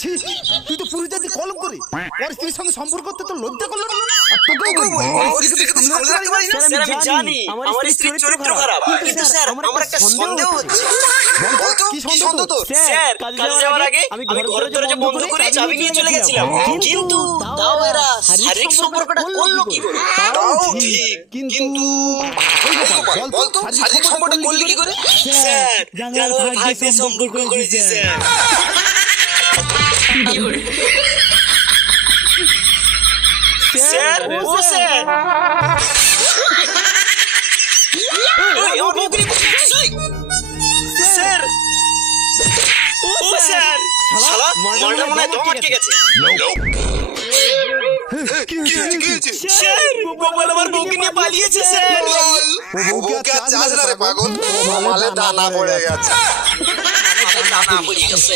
ছি, তুই তো পুরো জাতি কলম করে ওর স্ত্রীর সঙ্গে সম্পর্ক করতে তো লজ্জা করলো না। আর ওর স্ত্রীকে তো সামলাতে পারি না। স্যার আমি জানি আমার স্ত্রীর চরিত্র খারাপ, কিন্তু স্যার আমার একটা সন্দেহ হচ্ছে। বলতো কি কি সন্দেহ সন্দেহ তোর? স্যার কাজে যাওয়ার আগে আমি ঘরের দরজা বন্ধ করে চাবি নিয়ে চলে গেছিলাম, কিন্তু তাও এরা শারীরিক সম্পর্কটা করলো কি করে? তাও ঠিক, কিন্তু বলতো শারীরিক সম্পর্কটা করলি কি করে? স্যার জানালার ফাঁক দিয়ে সম্পর্ক করেছি স্যার। স্যার ও স্যার ওই আমার বউকে বলছিস ওই স্যার ও স্যার শালা মালটা মনে হয় দম আটকে গেছে। কি হয়েছে? স্যার গোপাল আমার বউকে নিয়ে পালিয়েছে স্যার। বউকে আর চাস না রে পাগল, মালে দানা পড়ে গেছে। দানা পড়ে গেছে।